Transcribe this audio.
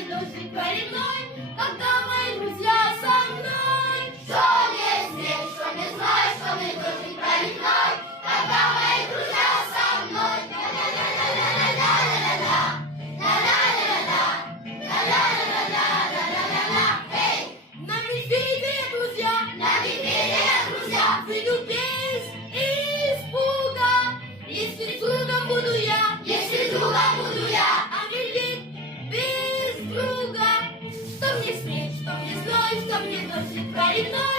самой души коренной, когда мои друзья со мной. Что не здесь, что не знаешь, что не души коренной, когда мои друзья со мной. Ла-ла-ла-ла-ла-ла-ла-ла-ла, ла-ла-ла-ла-ла, ла-ла-ла-ла-ла-ла-ла-ла. Эй! На веселье, друзья, На веселье, друзья, выйду без испуга. Если другом буду я, если другом буду я, а ведь без друга. Что мне смех, что мне злой, что мне дождь коренной.